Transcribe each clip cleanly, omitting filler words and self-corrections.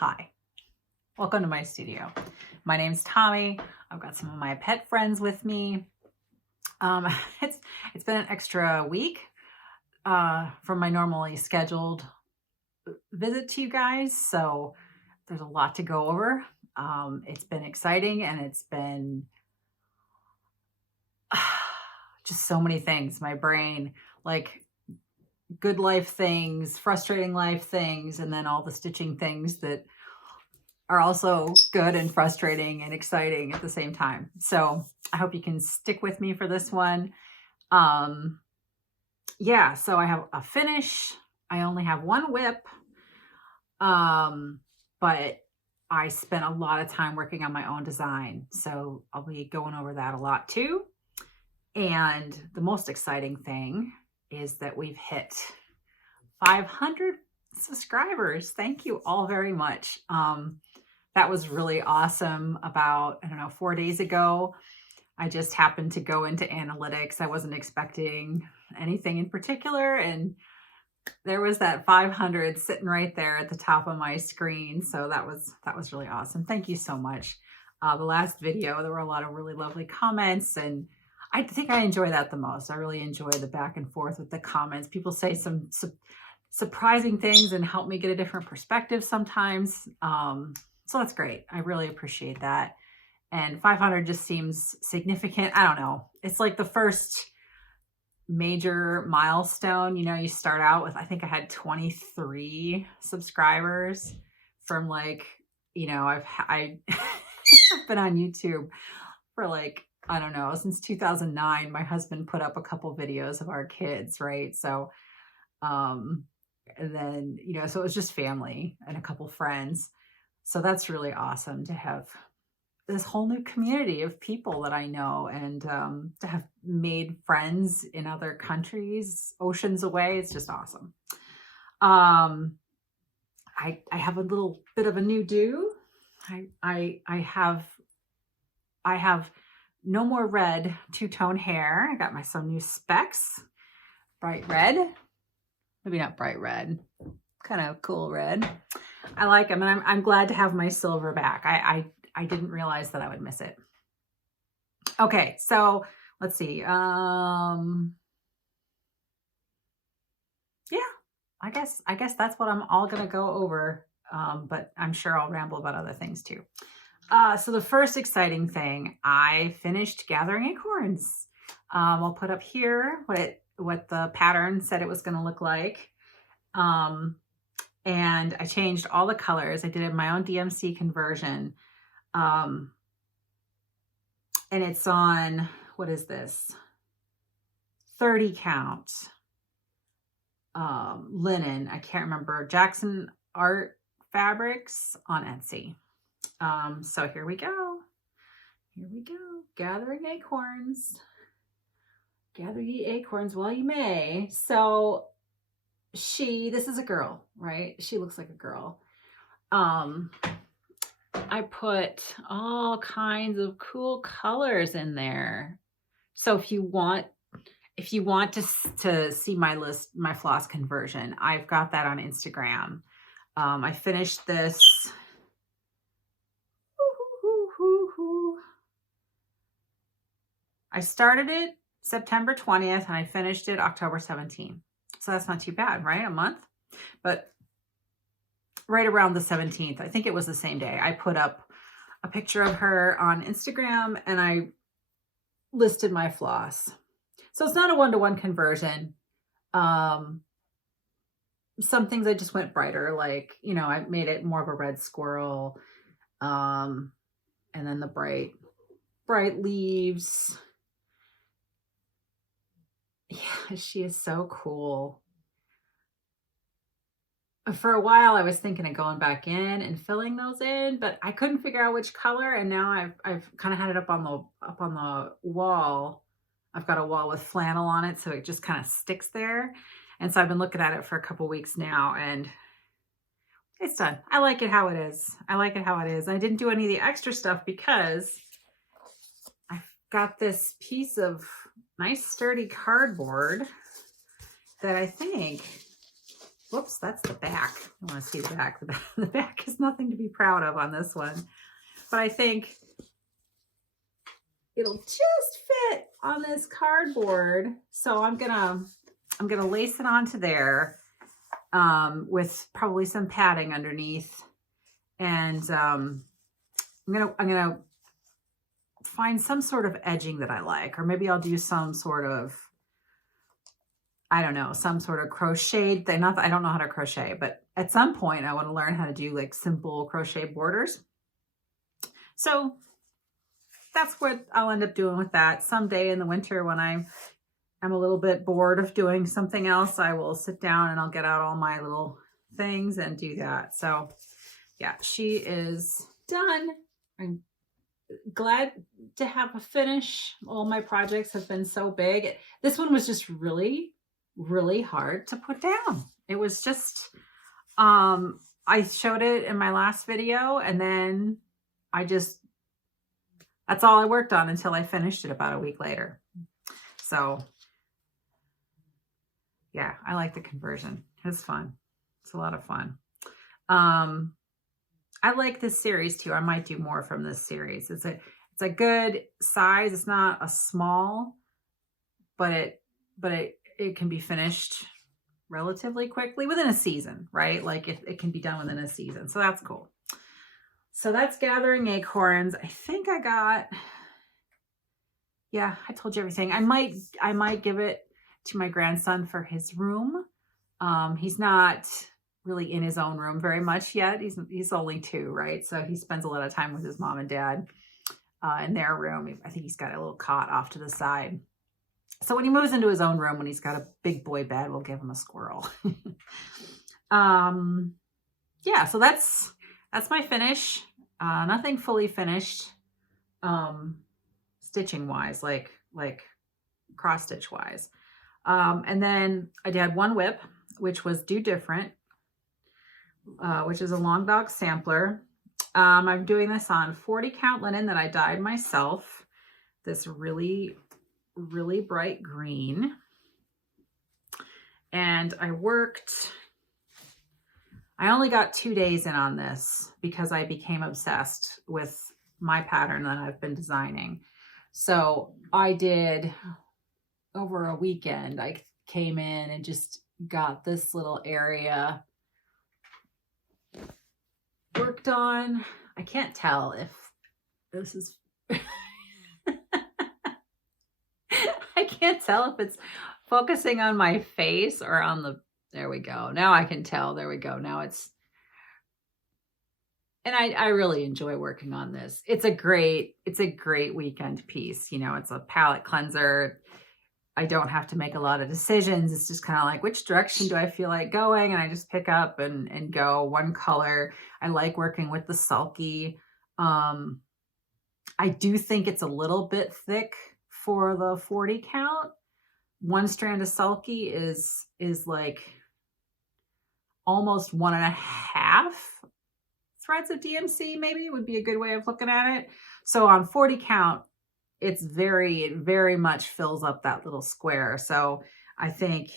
Hi, welcome to my studio. My name's Thomi. I've got some of my pet friends with me. It's been an extra week from my normally scheduled visit to you guys, so there's a lot to go over. It's been exciting and it's been just so many things. My brain, like good life things, frustrating life things, and then all the stitching things that are also good and frustrating and exciting at the same time. So I hope you can stick with me for this one. Yeah, so I have a finish. I only have one whip, but I spent a lot of time working on my own design. So I'll be going over that a lot too. And the most exciting thing is that we've hit 500 subscribers. Thank you all very much. That was really awesome. About, 4 days ago, I just happened to go into analytics. I wasn't expecting anything in particular. And there was that 500 sitting right there at the top of my screen. So that was really awesome. Thank you so much. The last video, there were a lot of really lovely comments, and I think I enjoy that the most. I really enjoy the back and forth with the comments. People say some surprising things and help me get a different perspective sometimes. So that's great. I really appreciate that. And 500 just seems significant. I don't know. It's like the first major milestone. You start out with, I think I had 23 subscribers from I've been on YouTube for I don't know, since 2009. My husband put up a couple videos of our kids, right? So, and then, so it was just family and a couple friends. So that's really awesome to have this whole new community of people that I know, and to have made friends in other countries, oceans away. It's just awesome. I have a little bit of a new do. I have no more red two-tone hair. I got some new specs, bright red. Maybe not bright red, kind of cool red. I like them, and I'm glad to have my silver back. I didn't realize that I would miss it. Okay, so let's see. Yeah, I guess that's what I'm all gonna go over. But I'm sure I'll ramble about other things too. So the first exciting thing, I finished Gathering Acorns. I'll put up here what the pattern said it was going to look like. And I changed all the colors. I did my own DMC conversion. And it's on, what is this? 30 count linen. I can't remember. Jackson Art Fabrics on Etsy. So here we go. Gathering acorns. Gather ye acorns while you may. So this is a girl, right? She looks like a girl. I put all kinds of cool colors in there. So if you want to see my floss conversion, I've got that on Instagram. I finished this. I started it September 20th and I finished it October 17th. So that's not too bad, right? A month. But right around the 17th, I think it was the same day, I put up a picture of her on Instagram and I listed my floss. So it's not a one-to-one conversion. Some things I just went brighter, I made it more of a red squirrel. And then the bright leaves. Yeah, she is so cool. For a while, I was thinking of going back in and filling those in, but I couldn't figure out which color. And now I've kind of had it up on the wall. I've got a wall with flannel on it, so it just kind of sticks there. And so I've been looking at it for a couple weeks now, and it's done. I like it how it is. I didn't do any of the extra stuff because I've got this piece of nice sturdy cardboard that I think Whoops, that's the back. I want to see the back. The back is nothing to be proud of on this one. But I think it'll just fit on this cardboard. So I'm gonna lace it onto there with probably some padding underneath. And I'm gonna find some sort of edging that I like, or maybe I'll do some sort of, I don't know, some sort of crocheted thing. Not that I don't know how to crochet, but at some point I want to learn how to do like simple crochet borders. So that's what I'll end up doing with that. Someday in the winter when I'm a little bit bored of doing something else, I will sit down and I'll get out all my little things and do that. So yeah, she is done. I'm glad to have a finish. All my projects have been so big. This one was just really, really hard to put down. It was just, I showed it in my last video and then that's all I worked on until I finished it about a week later. So yeah, I like the conversion. It's fun. It's a lot of fun. I like this series too. I might do more from this series. It's a good size. It's not a small, but it can be finished relatively quickly within a season, right? Like it can be done within a season. So that's cool. So that's Gathering Acorns. I think I got, yeah, I told you everything. I might give it to my grandson for his room. He's not really in his own room very much yet. He's only 2, right? So he spends a lot of time with his mom and dad in their room. I think he's got a little cot off to the side. So when he moves into his own room, when he's got a big boy bed, we'll give him a squirrel. Yeah, so that's my finish. Nothing fully finished, stitching wise, like cross stitch wise. And then I did one whip, which was Do Different, which is a long dog sampler. I'm doing this on 40 count linen that I dyed myself. This really, really bright green. And I only got 2 days in on this because I became obsessed with my pattern that I've been designing. So I did over a weekend. I came in and just got this little area worked on. I can't tell if this is, I can't tell if it's focusing on my face or on the, there we go. Now I can tell. There we go. Now it's, and I really enjoy working on this. It's a great weekend piece. You know, it's a palette cleanser. I don't have to make a lot of decisions. It's just kind of like, which direction do I feel like going? And I just pick up and go one color. I like working with the sulky. I do think it's a little bit thick for the 40 count. One strand of sulky is like almost 1.5 threads of DMC, maybe would be a good way of looking at it. So on 40 count, it's it very much fills up that little square. So I think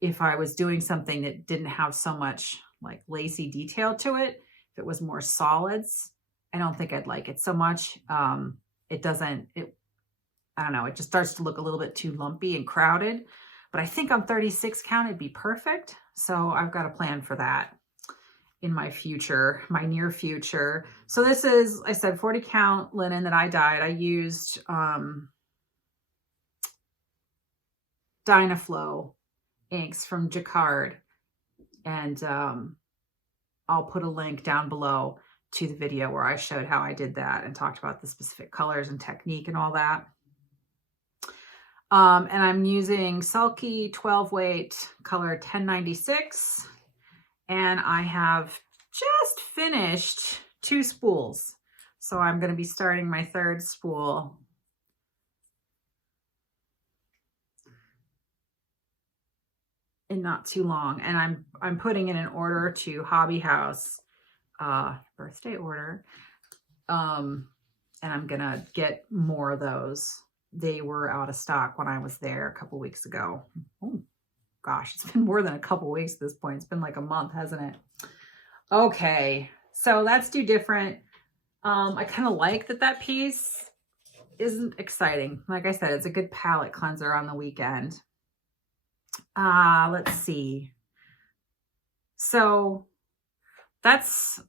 if I was doing something that didn't have so much like lacy detail to it, if it was more solids, I don't think I'd like it so much. I don't know, it just starts to look a little bit too lumpy and crowded. But I think on 36 count, it'd be perfect. So I've got a plan for that in my future, my near future. So this is, I said, 40 count linen that I dyed. I used Dynaflow inks from Jacquard. And I'll put a link down below to the video where I showed how I did that and talked about the specific colors and technique and all that. And I'm using Sulky 12 weight color 1096. And I have just finished 2 spools. So I'm going to be starting my 3rd spool. In not too long. And I'm putting in an order to Hobby House, birthday order. And I'm going to get more of those. They were out of stock when I was there a couple weeks ago. Ooh. gosh, it's been more than a couple weeks at this point. It's been like a month, hasn't it? Okay, so let's do different. I kind of like that piece isn't exciting. Like I said, it's a good palette cleanser on the weekend. Let's see. So that's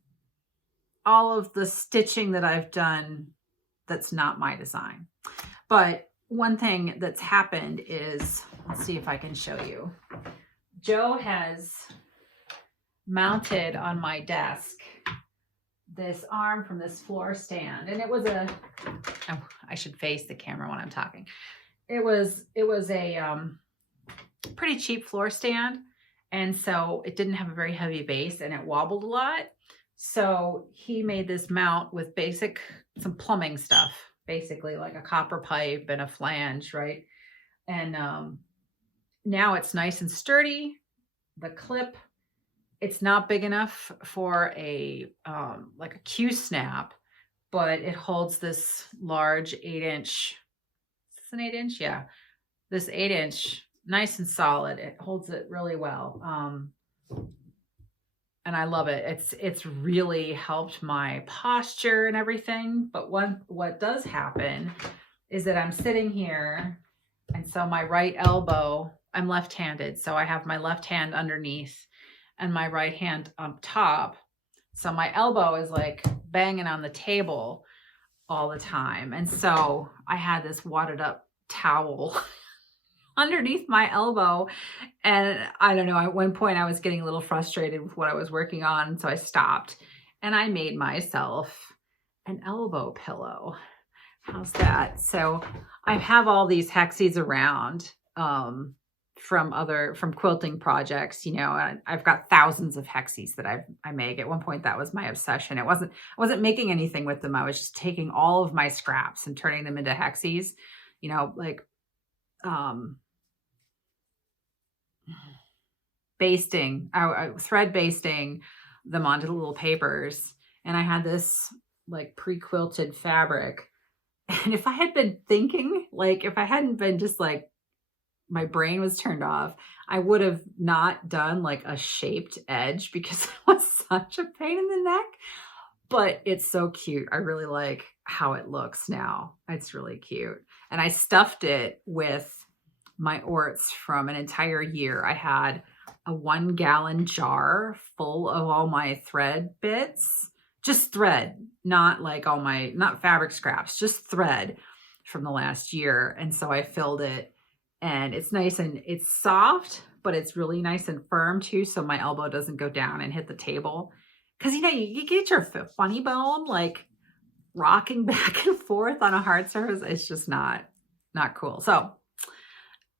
all of the stitching that I've done that's not my design. But one thing that's happened is, let's see if I can show you. Joe has mounted on my desk this arm from this floor stand, and it was a, oh, I should face the camera when I'm talking. It was a pretty cheap floor stand, and so it didn't have a very heavy base and it wobbled a lot. So he made this mount with some plumbing stuff, basically like a copper pipe and a flange, right? And now it's nice and sturdy. The clip, it's not big enough for a like a Q snap, but it holds this large 8-inch. Is this an 8-inch? Yeah, this 8-inch, nice and solid. It holds it really well, and I love it. It's really helped my posture and everything. But what does happen is that I'm sitting here, and so my right elbow. I'm left-handed, so I have my left hand underneath and my right hand up top. So my elbow is like banging on the table all the time. And so I had this wadded up towel underneath my elbow. And I don't know, at one point I was getting a little frustrated with what I was working on. So I stopped and I made myself an elbow pillow. How's that? So I have all these hexies around, from quilting projects, you know, and I've got thousands of hexies that I make. At one point, that was my obsession. I wasn't making anything with them. I was just taking all of my scraps and turning them into hexies, you know, like, basting, I thread basting them onto the little papers. And I had this like pre-quilted fabric. And if I had been thinking, like, if I hadn't been just like, my brain was turned off, I would have not done like a shaped edge because it was such a pain in the neck. But it's so cute. I really like how it looks now. It's really cute. And I stuffed it with my orts from an entire year. I had a 1-gallon jar full of all my thread bits, just thread, not like not fabric scraps, just thread from the last year. And so I filled it. And it's nice and it's soft, but it's really nice and firm too. So my elbow doesn't go down and hit the table. Cause you know, you get your funny bone, like rocking back and forth on a hard surface. It's just not cool. So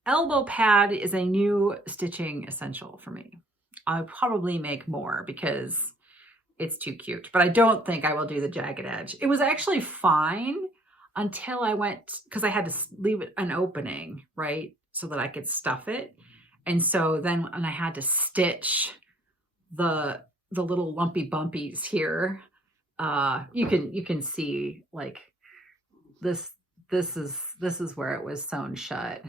elbow pad is a new stitching essential for me. I'll probably make more because it's too cute, but I don't think I will do the jagged edge. It was actually fine until I went, because I had to leave it an opening, right? So that I could stuff it. And so then I had to stitch the little lumpy bumpies here. You can see like this is where it was sewn shut.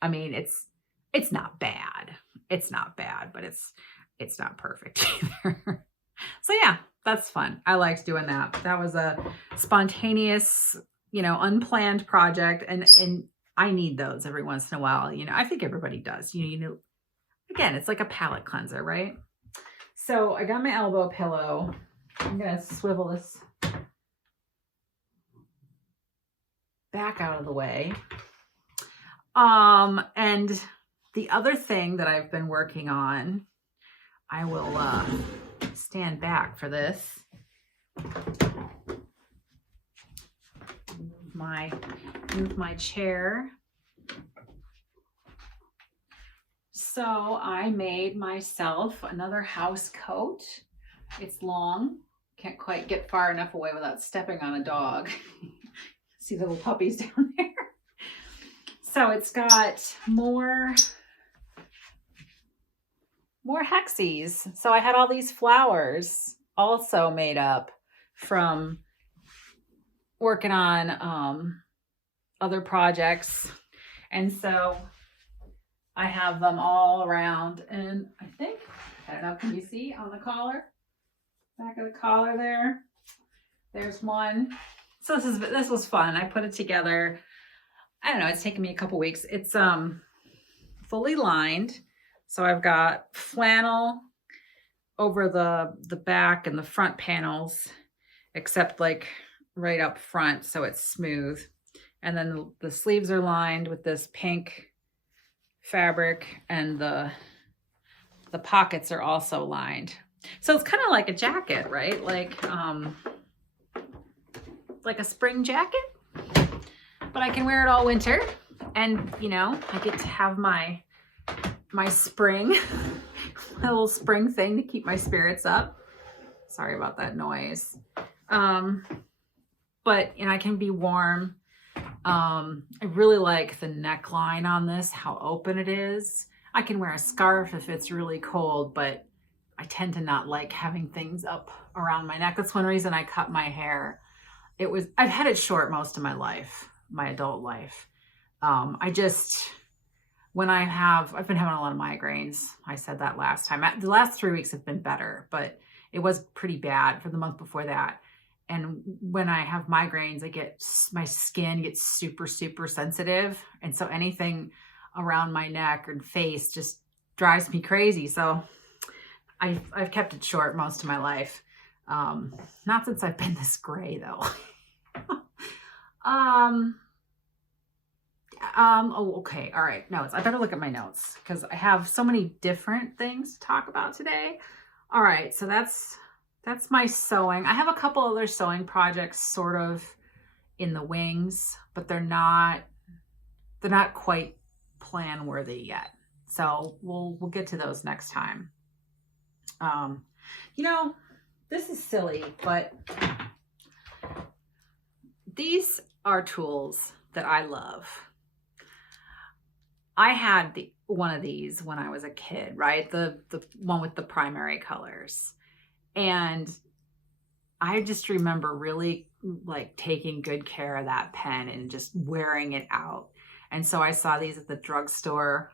I mean, it's not bad. It's not bad, but it's not perfect either. So yeah, that's fun. I liked doing that. That was a spontaneous, you know, unplanned project. And I need those every once in a while. You know, I think everybody does. You know, again, it's like a palette cleanser, right? So I got my elbow pillow. I'm going to swivel this back out of the way. And the other thing that I've been working on, I will stand back for this. Move my chair. So I made myself another house coat. It's long. Can't quite get far enough away without stepping on a dog. See the little puppies down there. So it's got more hexies. So I had all these flowers also made up from working on other projects. And so I have them all around, and I think, I don't know, can you see on the collar? Back of the collar there. There's one. So this was fun. I put it together. I don't know, it's taken me a couple weeks. It's fully lined. So I've got flannel over the back and the front panels, except like right up front, so it's smooth. And then the sleeves are lined with this pink fabric, and the pockets are also lined. So it's kind of like a jacket, right? Like a spring jacket, but I can wear it all winter. And you know, I get to have my spring, my little spring thing to keep my spirits up. Sorry about that noise. But you know, I can be warm. I really like the neckline on this, how open it is. I can wear a scarf if it's really cold, but I tend to not like having things up around my neck. That's one reason I cut my hair. I've had it short most of my life, my adult life. I've been having a lot of migraines. I said that last time. The last 3 weeks have been better, but it was pretty bad for the month before that. And when I have migraines, my skin gets super, super sensitive. And so anything around my neck and face just drives me crazy. So I've kept it short most of my life. Not since I've been this gray though. Oh, okay. All right. Notes. I better look at my notes because I have so many different things to talk about today. All right. So that's my sewing. I have a couple other sewing projects sort of in the wings, but they're not quite plan worthy yet. So we'll get to those next time. You know, this is silly, but these are tools that I love. I had one of these when I was a kid, right? The one with the primary colors. And I just remember really like taking good care of that pen and just wearing it out. And so I saw these at the drugstore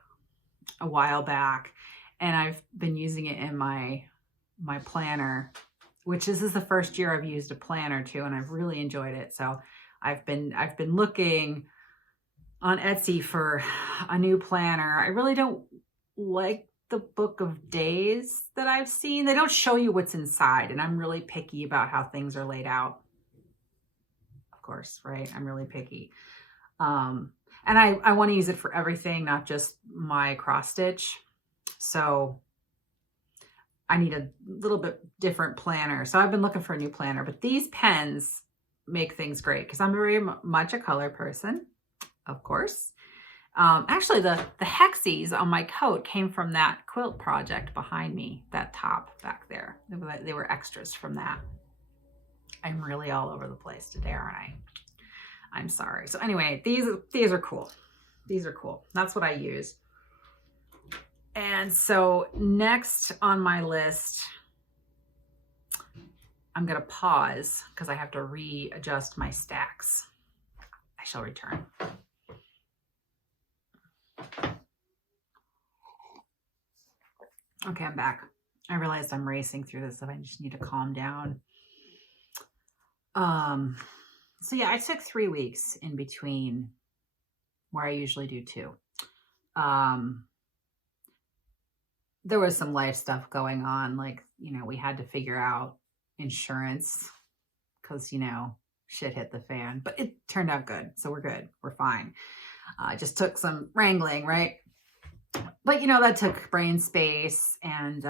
a while back, and I've been using it in my planner, which this is the first year I've used a planner too, and I've really enjoyed it. So I've been looking on Etsy for a new planner. I really don't like the book of days that I've seen. They don't show you what's inside, and I'm really picky about how things are laid out. Of course, right? I'm really picky. And I want to use it for everything, not just my cross stitch. So I need a little bit different planner. So I've been looking for a new planner, but these pens make things great because I'm very much a color person, of course. Actually, the hexies on my coat came from that quilt project behind me, that top back there. They were extras from that. I'm really all over the place today, aren't I? I'm sorry. So anyway, these are cool. These are cool. That's what I use. And so next on my list, I'm going to pause because I have to readjust my stacks. I shall return. Okay, I'm back. I realized I'm racing through this, so I just need to calm down. So yeah, I took 3 weeks in between where I usually do 2. There was some life stuff going on, like, you know, we had to figure out insurance because, you know, shit hit the fan, but it turned out good. So we're good. We're fine. Just took some wrangling, right? But, you know, that took brain space, and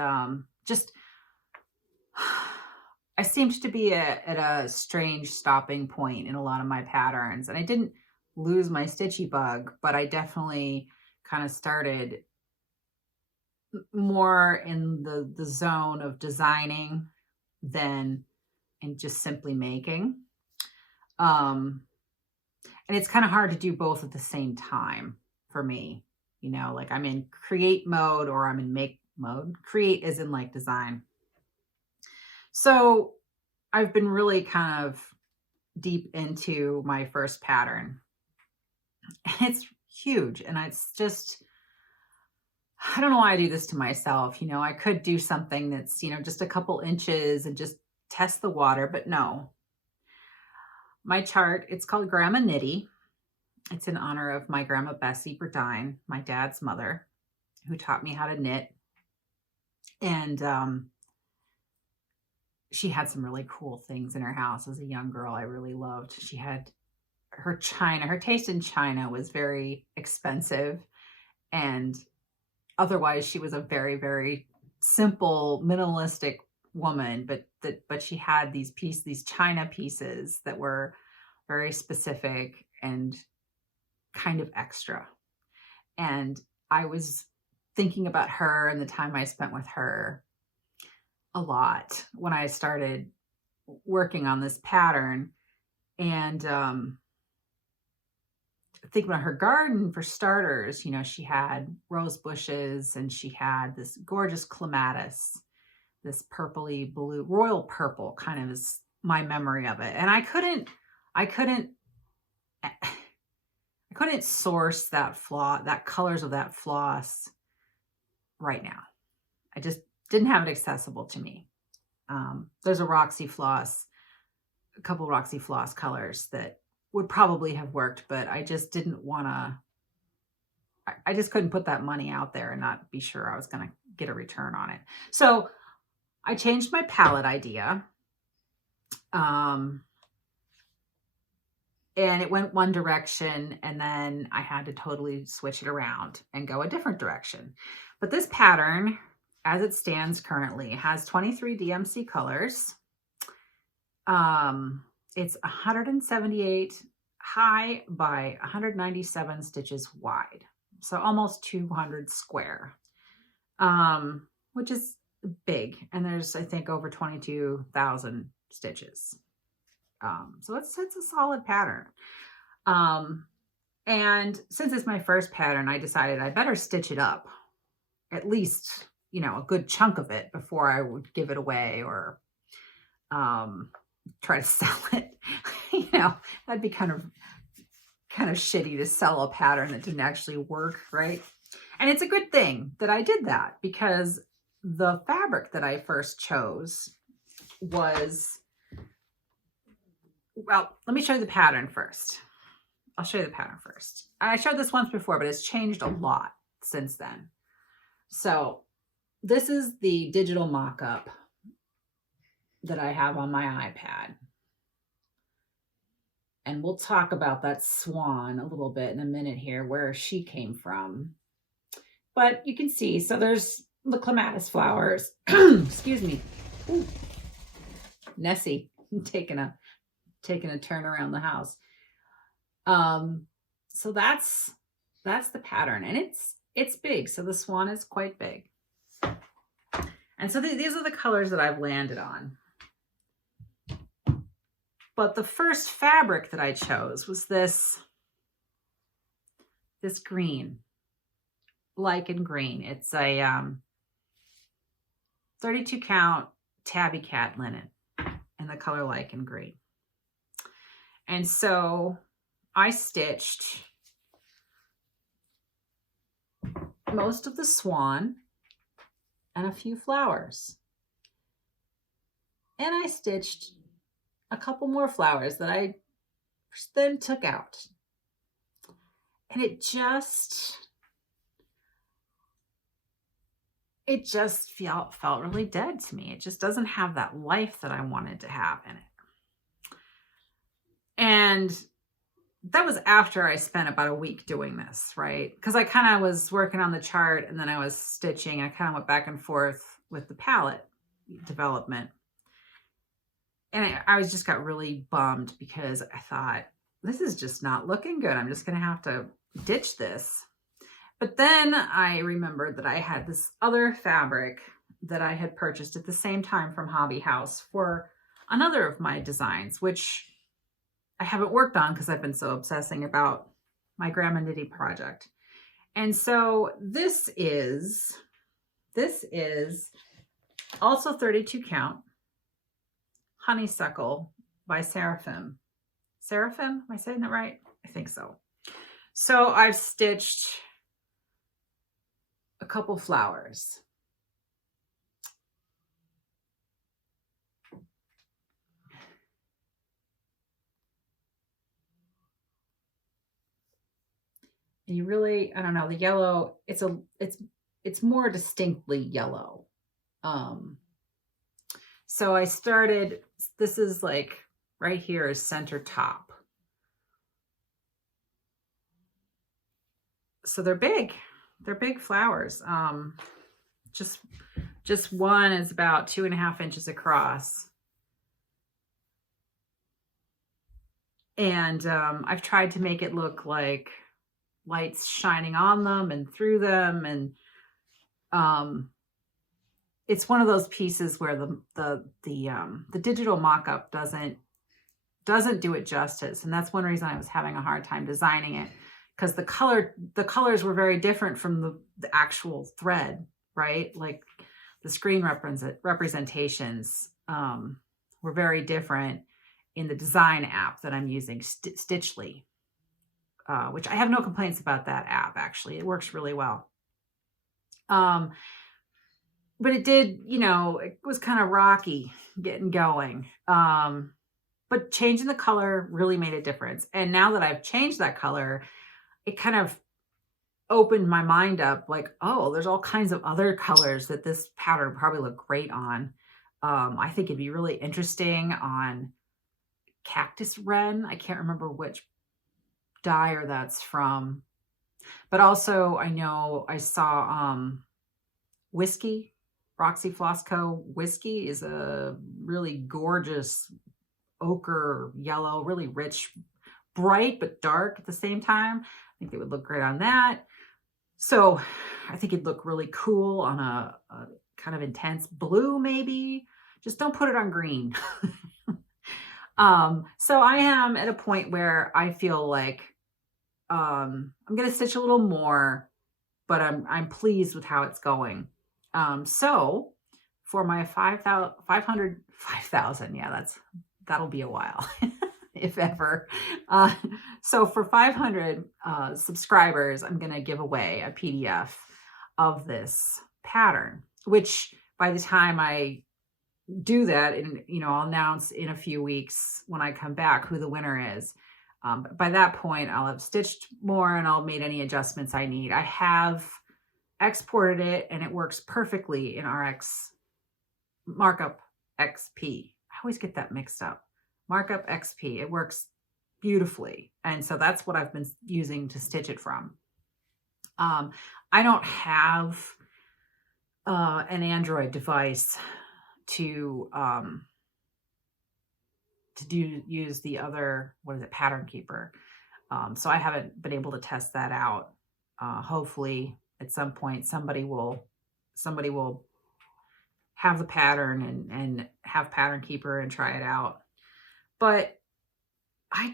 I seemed to be at a strange stopping point in a lot of my patterns. And I didn't lose my stitchy bug, but I definitely kind of started more in the zone of designing than in just simply making. And it's kind of hard to do both at the same time for me. You know, like I'm in create mode or I'm in make mode. Create is in like design. So I've been really kind of deep into my first pattern. And it's huge. And it's just, I don't know why I do this to myself. You know, I could do something that's, just a couple inches and just test the water, but no. My chart, it's called Gramma Knitty. It's in honor of my Gramma Bessie Berdine, my dad's mother, who taught me how to knit. And she had some really cool things in her house as a young girl I really loved. She had her china. Her taste in china was very expensive. And otherwise, she was a very, very simple, minimalistic woman. But she had these china pieces that were very specific and kind of extra. And I was thinking about her and the time I spent with her a lot when I started working on this pattern, and thinking about her garden for starters. She had rose bushes and she had this gorgeous clematis, this purpley blue, royal purple kind of is my memory of it. And I couldn't source that colors of that floss right now. I just didn't have it accessible to me. There's a couple Roxy Floss colors that would probably have worked, but I just didn't want to, I just couldn't put that money out there and not be sure I was going to get a return on it. So I changed my palette idea. And it went one direction, and then I had to totally switch it around and go a different direction. But this pattern, as it stands currently, has 23 DMC colors. It's 178 high by 197 stitches wide. So almost 200 square, which is big. And there's, I think, over 22,000 stitches. So it's a solid pattern. And since it's my first pattern, I decided I better stitch it up, at least, a good chunk of it before I would give it away or, try to sell it. That'd be kind of shitty to sell a pattern that didn't actually work, right? And it's a good thing that I did that, because the fabric that I first chose was, well, let me show you the pattern first. I'll show you the pattern first. I showed this once before, but it's changed a lot since then. So this is the digital mock-up that I have on my iPad. And we'll talk about that swan a little bit in a minute here, where she came from. But you can see, so there's the clematis flowers. Excuse me. Ooh. Nessie taking a turn around the house. So that's the pattern, and it's big. So the swan is quite big. And so these are the colors that I've landed on. But the first fabric that I chose was this green, lichen green. It's a 32 count tabby cat linen in the color lichen green. And so I stitched most of the swan and a few flowers. And I stitched a couple more flowers that I then took out. And it just felt really dead to me. It just doesn't have that life that I wanted to have in it. And that was after I spent about a week doing this, right? Because I kind of was working on the chart, and then I was stitching. I kind of went back and forth with the palette development. And I just got really bummed, because I thought, this is just not looking good. I'm just going to have to ditch this. But then I remembered that I had this other fabric that I had purchased at the same time from Hobby House for another of my designs, which I haven't worked on because I've been so obsessing about my Gramma Knitty project. And so this is also 32 count Honeysuckle by Seraphim. Seraphim? Am I saying that right? I think so. So I've stitched a couple flowers. And you really, I don't know, the yellow, it's more distinctly yellow. So I started, this is like right here is center top. So they're big flowers. Just one is about 2.5 inches across. And I've tried to make it look like lights shining on them and through them. And it's one of those pieces where the digital mock-up doesn't do it justice. And that's one reason I was having a hard time designing it, because the colors were very different from the actual thread, right? Like the screen representations were very different in the design app that I'm using, Stitchly, which I have no complaints about that app, actually. It works really well. But it did, you know, it was kind of rocky getting going. But changing the color really made a difference. And now that I've changed that color, it kind of opened my mind up, like, oh, there's all kinds of other colors that this pattern would probably look great on. I think it'd be really interesting on cactus wren. I can't remember which dyer that's from. But also I know I saw Whiskey, Roxy Flossco Whiskey is a really gorgeous ochre yellow, really rich, bright but dark at the same time. I think it would look great on that. So I think it'd look really cool on a kind of intense blue, maybe. Just don't put it on green. So I am at a point where I feel like I'm going to stitch a little more, but I'm pleased with how it's going. So for my 5,000, yeah, that'll be a while, if ever. So for 500 subscribers, I'm going to give away a PDF of this pattern, which by the time I do that, and you know, I'll announce in a few weeks when I come back who the winner is. By that point, I'll have stitched more and I'll made any adjustments I need. I have exported it and it works perfectly in RX Markup XP. I always get that mixed up. Markup XP. It works beautifully. And so that's what I've been using to stitch it from. I don't have an Android device to use the other, what is it, Pattern Keeper. So I haven't been able to test that out. Hopefully at some point somebody will have the pattern and have Pattern Keeper and try it out. But I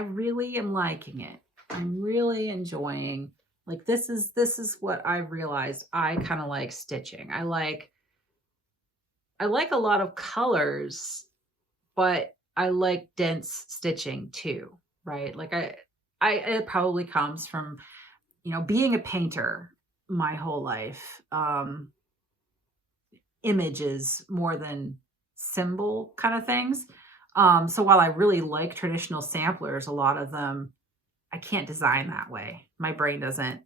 really am liking it. I'm really enjoying, like, this is what I realized I kind of like stitching. I like a lot of colors, but I like dense stitching too, right? Like it probably comes from, you know, being a painter my whole life. Images more than symbol kind of things. So while I really like traditional samplers, a lot of them I can't design that way. My brain doesn't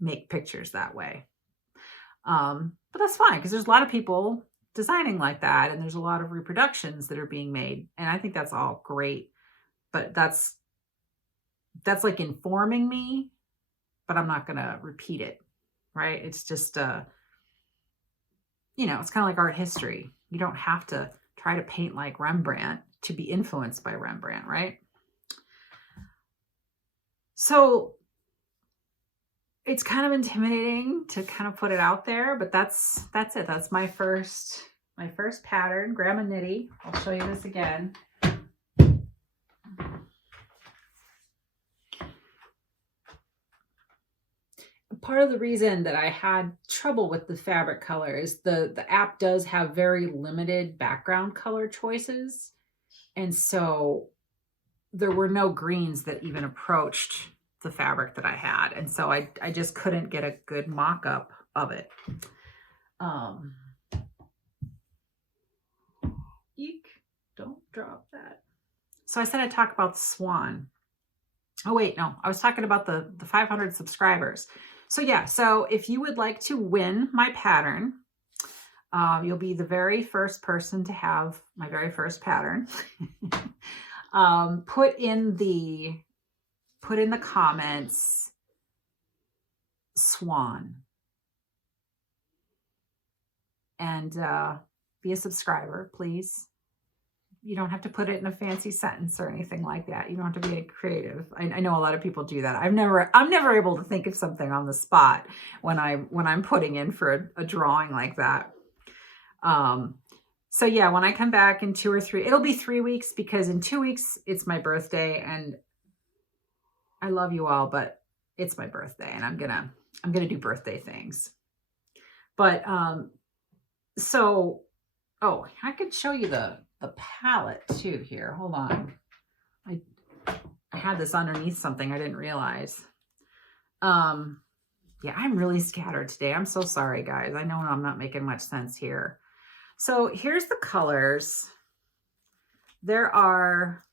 make pictures that way. But that's fine, because there's a lot of people designing like that, and there's a lot of reproductions that are being made, and I think that's all great. But that's like informing me, but I'm not gonna repeat it, right? It's just you know, it's kind of like art history. You don't have to try to paint like Rembrandt to be influenced by Rembrandt, right? So it's kind of intimidating to kind of put it out there, but that's it. That's my first pattern, Gramma Nitty. I'll show you this again. Part of the reason that I had trouble with the fabric color is the app does have very limited background color choices. And so there were no greens that even approached the fabric that I had. And so I just couldn't get a good mock-up of it. Eek, don't drop that. So I said I'd talk about the swan. Oh wait, no, I was talking about the 500 subscribers. So yeah, so if you would like to win my pattern, you'll be the very first person to have my very first pattern. Put in the comments swan, and be a subscriber, please. You don't have to put it in a fancy sentence or anything like that. You don't have to be creative. I know a lot of people do that. I'm never able to think of something on the spot when I'm putting in for a drawing like that. So yeah, when I come back in 2 or 3, it'll be 3 weeks, because in 2 weeks it's my birthday, and I love you all, but it's my birthday and I'm gonna do birthday things. But so, oh, I could show you the palette too here. Hold on. I had this underneath something I didn't realize. Yeah, I'm really scattered today. I'm so sorry, guys. I know I'm not making much sense here. So here's the colors. There are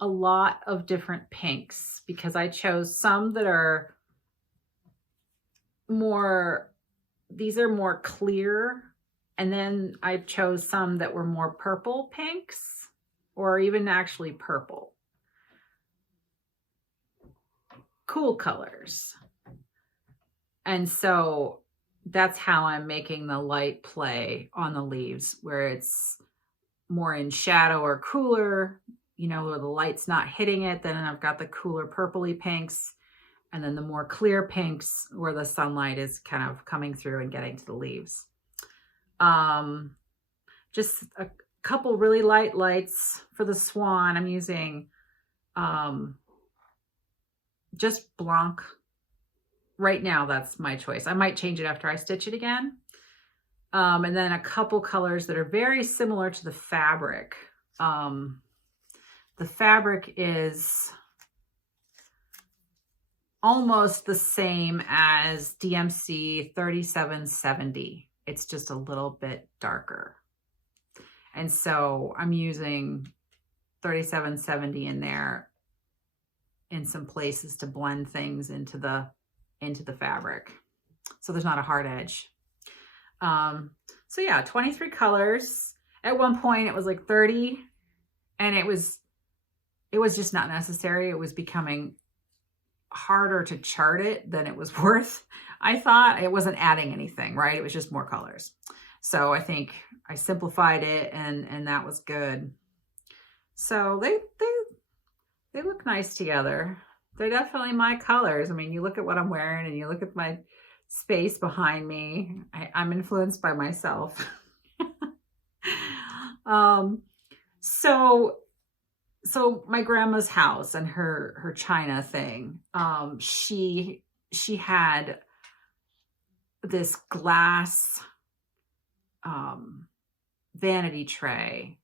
a lot of different pinks because I chose some that are more, these are more clear. And then I chose some that were more purple pinks, or even actually purple. Cool colors. And so that's how I'm making the light play on the leaves, where it's more in shadow or cooler, you know, where the light's not hitting it. Then I've got the cooler purpley pinks, and then the more clear pinks where the sunlight is kind of coming through and getting to the leaves. Just a couple really light lights for the swan. I'm using just Blanc. Right now, that's my choice. I might change it after I stitch it again. And then a couple colors that are very similar to the fabric. The fabric is almost the same as DMC 3770. It's just a little bit darker. And so I'm using 3770 in there in some places to blend things into the fabric, so there's not a hard edge. So yeah, 23 colors. At one point it was like 30, and it was just not necessary. It was becoming harder to chart it than it was worth. I thought it wasn't adding anything, right? It was just more colors. So I think I simplified it, and that was good. So they look nice together. They're definitely my colors. I mean, you look at what I'm wearing and you look at my space behind me. I'm influenced by myself. So my grandma's house and her china thing, she had this glass vanity tray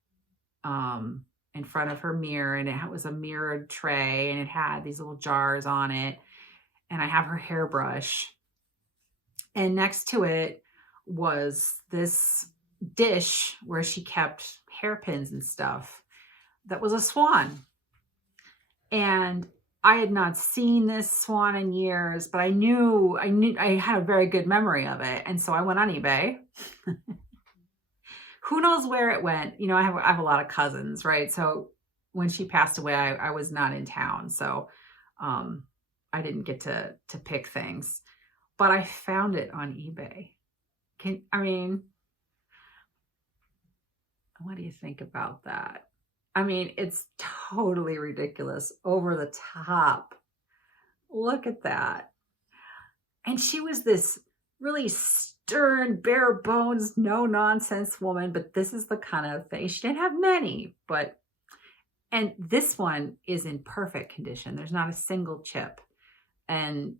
in front of her mirror, and it was a mirrored tray, and it had these little jars on it, and I have her hairbrush, and next to it was this dish where she kept hairpins and stuff that was a swan. And I had not seen this swan in years, but I knew I had a very good memory of it. And so I went on eBay. Who knows where it went? You know, I have a lot of cousins, right? So when she passed away, I was not in town. So I didn't get to pick things, but I found it on eBay. I mean, what do you think about that? I mean, it's totally ridiculous, over the top. Look at that. And she was this really stern, bare bones, no nonsense woman, but this is the kind of thing. She didn't have many, and this one is in perfect condition. There's not a single chip. And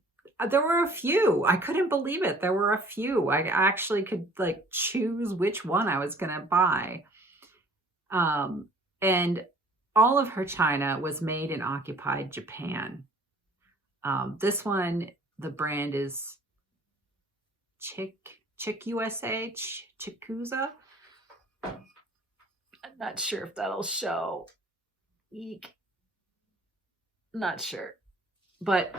there were a few. I couldn't believe it. There were a few. I actually could like choose which one I was going to buy. And all of her china was made in occupied Japan. This one, the brand is Chick USA, Chikuza. I'm not sure if that'll show. Eek. Not sure. But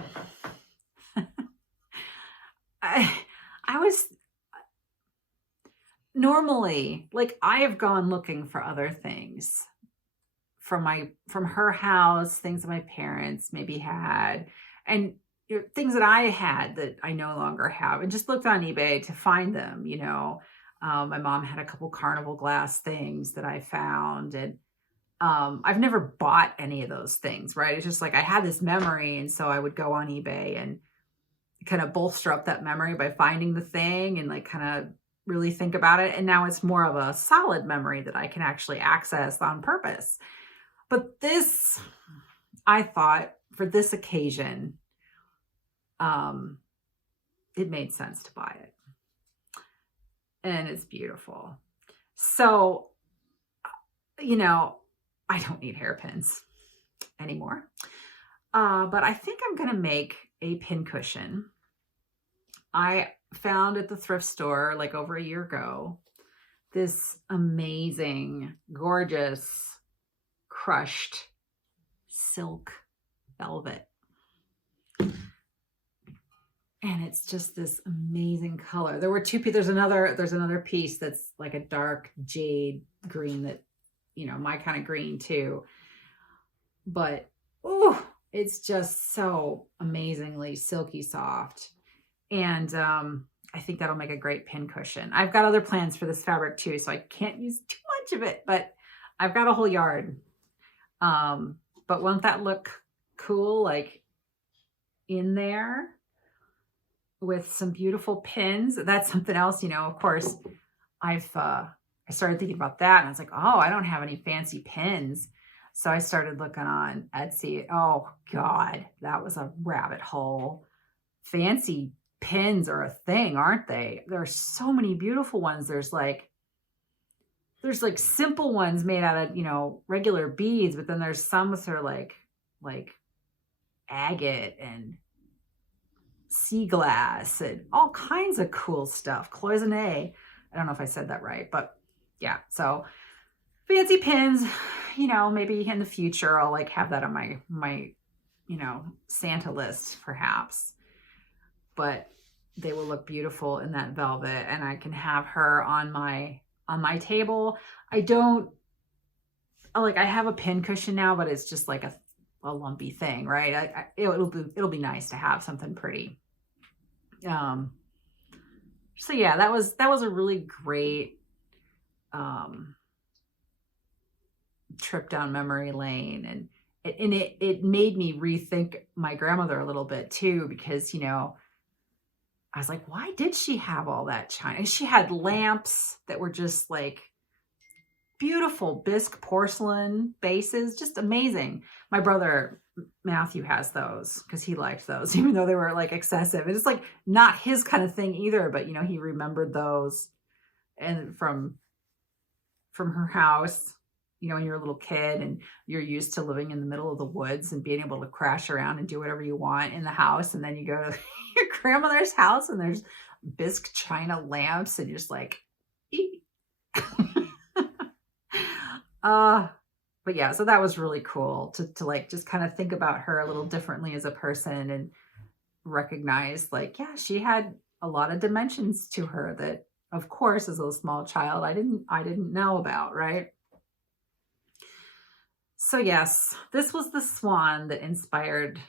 I was normally, like, I have gone looking for other things from her house, things that my parents maybe had, and things that I had that I no longer have, and just looked on eBay to find them. My mom had a couple carnival glass things that I found, and I've never bought any of those things, right? It's just like I had this memory, and so I would go on eBay and kind of bolster up that memory by finding the thing and like kind of really think about it. And now it's more of a solid memory that I can actually access on purpose. But this, I thought, for this occasion, it made sense to buy it. And it's beautiful. So, I don't need hairpins anymore. But I think I'm going to make a pin cushion. I found at the thrift store like over a year ago this amazing, gorgeous, crushed silk velvet. And it's just this amazing color. There were two pieces. There's another piece that's like a dark jade green that, my kind of green too. But, it's just so amazingly silky soft. And I think that'll make a great pin cushion. I've got other plans for this fabric too, so I can't use too much of it, but I've got a whole yard. But won't that look cool, like in there with some beautiful pins? That's something else, of course, I started thinking about that, and I was like, oh, I don't have any fancy pins. So I started looking on Etsy. Oh God, that was a rabbit hole. Fancy pins are a thing, aren't they? There are so many beautiful ones. There's like simple ones made out of, regular beads, but then there's some that are like agate and sea glass and all kinds of cool stuff. Cloisonne. I don't know if I said that right, but yeah. So fancy pins, maybe in the future I'll like have that on my Santa list perhaps. But they will look beautiful in that velvet, and I can have her on my table. I have a pin cushion now, but it's just like a lumpy thing, right? It'll be nice to have something pretty. So yeah, that was a really great trip down memory lane, and it made me rethink my grandmother a little bit too, because I was like, why did she have all that china? She had lamps that were just like beautiful bisque porcelain bases, just amazing. My brother Matthew has those because he liked those, even though they were like excessive. It's like not his kind of thing either, but he remembered those and from her house. When you're a little kid and you're used to living in the middle of the woods and being able to crash around and do whatever you want in the house. And then you go to your grandmother's house and there's bisque china lamps and you're just like, eek. But yeah, so that was really cool to like just kind of think about her a little differently as a person and recognize like, yeah, she had a lot of dimensions to her that, of course, as a small child, I didn't know about, right? So yes, this was the swan that inspired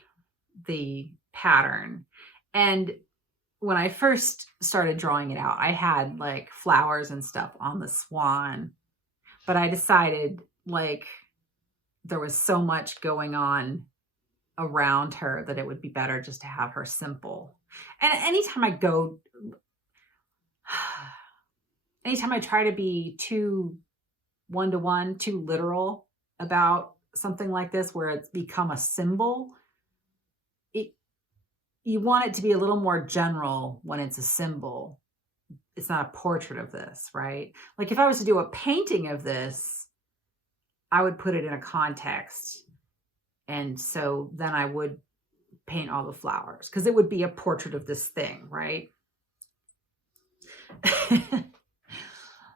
the pattern. And when I first started drawing it out, I had like flowers and stuff on the swan, but I decided like there was so much going on around her that it would be better just to have her simple. And anytime I try to be too one-to-one, too literal about something like this, where it's become a symbol, you want it to be a little more general when it's a symbol. It's not a portrait of this, right? Like if I was to do a painting of this, I would put it in a context. And so then I would paint all the flowers because it would be a portrait of this thing, right?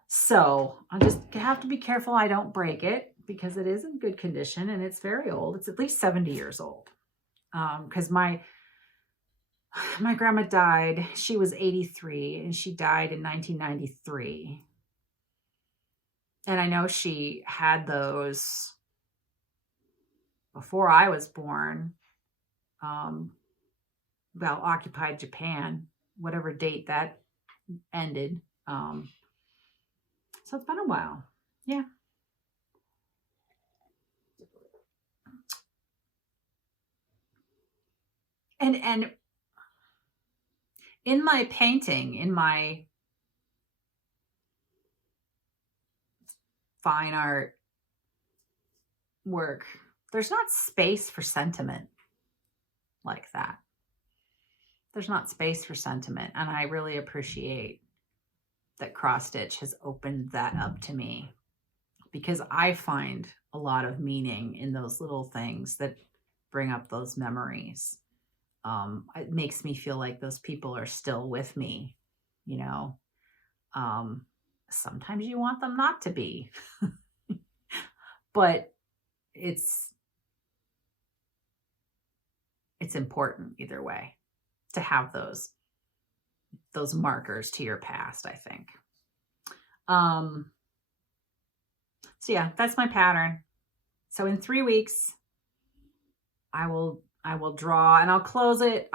So I just have to be careful I don't break it because it is in good condition and it's very old. It's at least 70 years old. Because my grandma died. She was 83 and she died in 1993. And I know she had those before I was born. Well, occupied Japan, whatever date that ended. So it's been a while. Yeah. And in my painting, in my fine art work, there's not space for sentiment like that. There's not space for sentiment. And I really appreciate that cross stitch has opened that up to me, because I find a lot of meaning in those little things that bring up those memories. It makes me feel like those people are still with me, you know. Sometimes you want them not to be, but it's important either way to have those markers to your past, I think. So yeah, that's my pattern. So in 3 weeks, I will draw and I'll close it.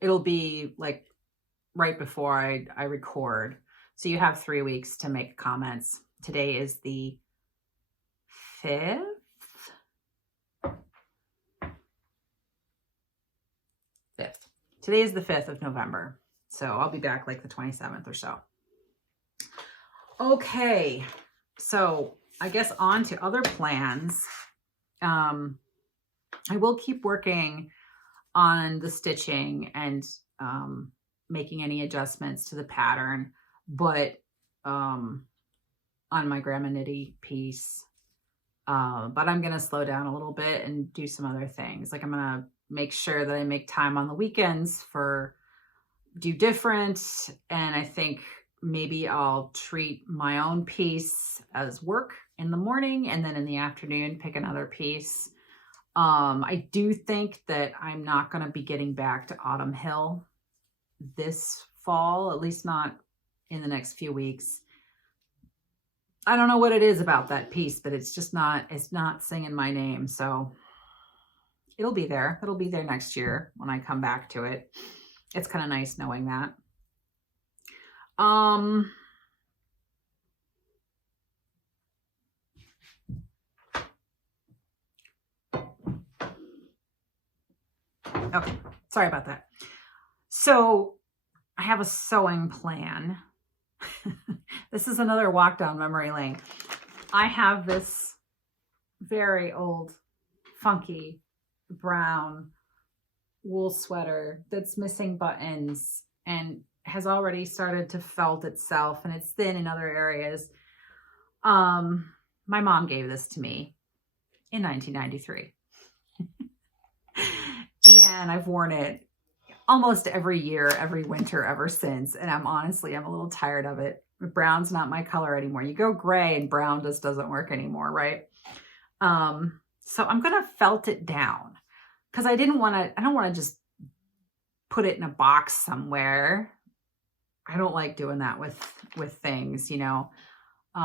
It'll be like right before I record. So you have 3 weeks to make comments. Today is the 5th. Today is the 5th of November. So I'll be back like the 27th or so. Okay. So I guess on to other plans. I will keep working on the stitching and making any adjustments to the pattern, but on my Gramma Nitty piece. But I'm going to slow down a little bit and do some other things. Like I'm going to make sure that I make time on the weekends for do different. And I think maybe I'll treat my own piece as work in the morning and then in the afternoon pick another piece. I do think that I'm not going to be getting back to Autumn Hill this fall, at least not in the next few weeks. I don't know what it is about that piece, but it's not singing my name. So it'll be there. It'll be there next year when I come back to it. It's kind of nice knowing that. Okay, sorry about that. So I have a sewing plan. This is another walk down memory lane. I have this very old, funky brown wool sweater that's missing buttons and has already started to felt itself, and it's thin in other areas. My mom gave this to me in 1993. And I've worn it almost every year, every winter ever since. And I'm a little tired of it. Brown's not my color anymore. You go gray and brown just doesn't work anymore, right? So I'm going to felt it down because I don't want to just put it in a box somewhere. I don't like doing that with things, you know? So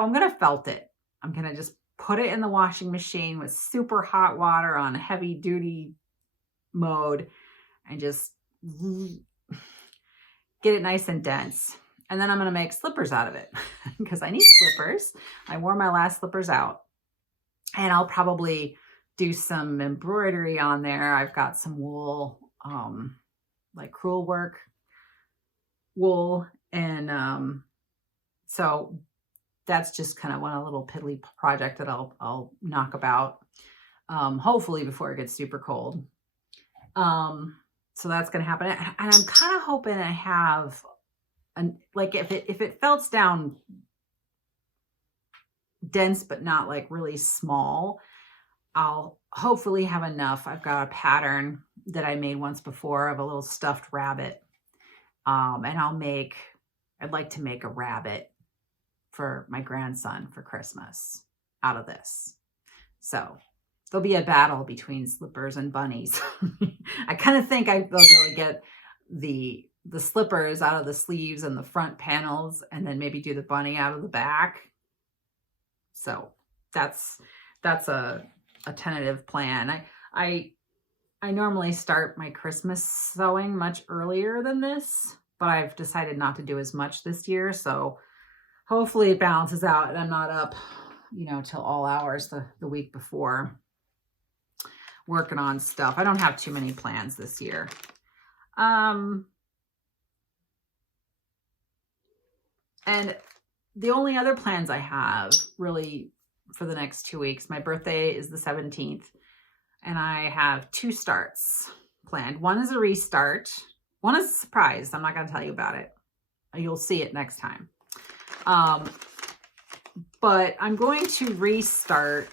I'm going to felt it. I'm going to just put it in the washing machine with super hot water on heavy duty mode and just get it nice and dense. And then I'm going to make slippers out of it because I need slippers. I wore my last slippers out, and I'll probably do some embroidery on there. I've got some wool, like crewel work wool. And so that's just kind of a little piddly project that I'll knock about, hopefully before it gets super cold. So that's going to happen. And I'm kind of hoping I have like if it felts down dense, but not like really small, I'll hopefully have enough. I've got a pattern that I made once before of a little stuffed rabbit. And I'd like to make a rabbit for my grandson for Christmas out of this. So there'll be a battle between slippers and bunnies. I kind of think I will really get the slippers out of the sleeves and the front panels, and then maybe do the bunny out of the back. So that's a tentative plan. I normally start my Christmas sewing much earlier than this, but I've decided not to do as much this year. So hopefully it balances out and I'm not up, till all hours the week before working on stuff. I don't have too many plans this year. And the only other plans I have really for the next 2 weeks, my birthday is the 17th, and I have 2 starts planned. One is a restart. One is a surprise. I'm not going to tell you about it. You'll see it next time. But I'm going to restart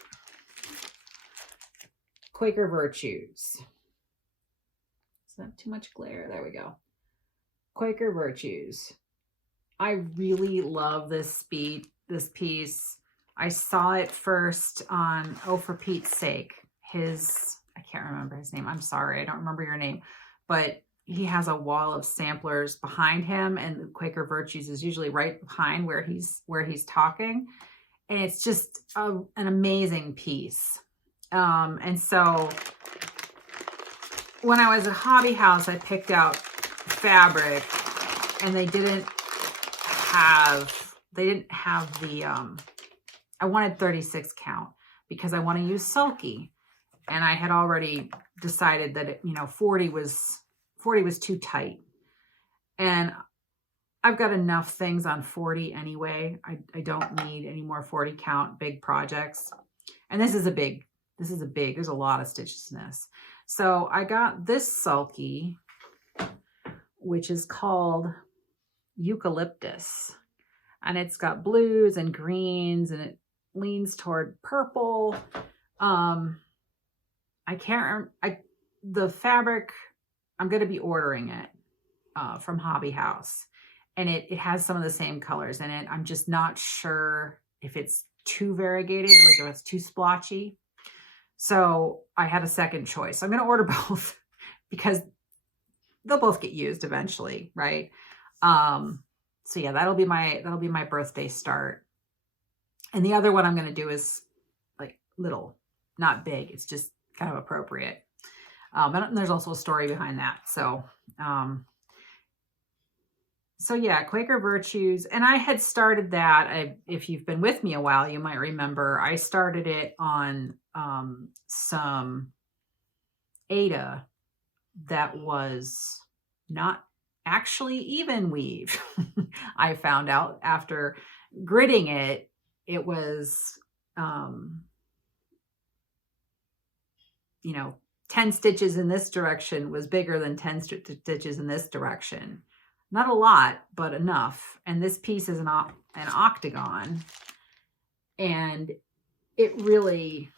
Quaker Virtues. Is that too much glare? There we go. Quaker Virtues. I really love this piece. I saw it first on Oh For Pete's Sake. I can't remember his name. I'm sorry. I don't remember your name. But he has a wall of samplers behind him, and the Quaker Virtues is usually right behind where he's talking. And it's just an amazing piece. And so when I was at Hobby House, I picked out fabric, and they didn't have the, I wanted 36 count because I want to use sulky. And I had already decided that, 40 was too tight. And I've got enough things on 40 anyway. I don't need any more 40 count big projects. And there's a lot of stitches in this. So I got this sulky, which is called Eucalyptus. And it's got blues and greens, and it leans toward purple. I can't remember. The fabric, I'm going to be ordering it from Hobby House. And it has some of the same colors in it. I'm just not sure if it's too variegated, like if it's too splotchy. So I had a second choice. I'm going to order both because they'll both get used eventually, right? So yeah, that'll be my birthday start. And the other one I'm going to do is like little, not big. It's just kind of appropriate. And there's also a story behind that. So yeah, Quaker Virtues. And I had started that. If you've been with me a while, you might remember I started it on some Ada that was not actually even weave. I found out after gridding it, it was, 10 stitches in this direction was bigger than 10 stitches in this direction. Not a lot, but enough. And this piece is an octagon. And it really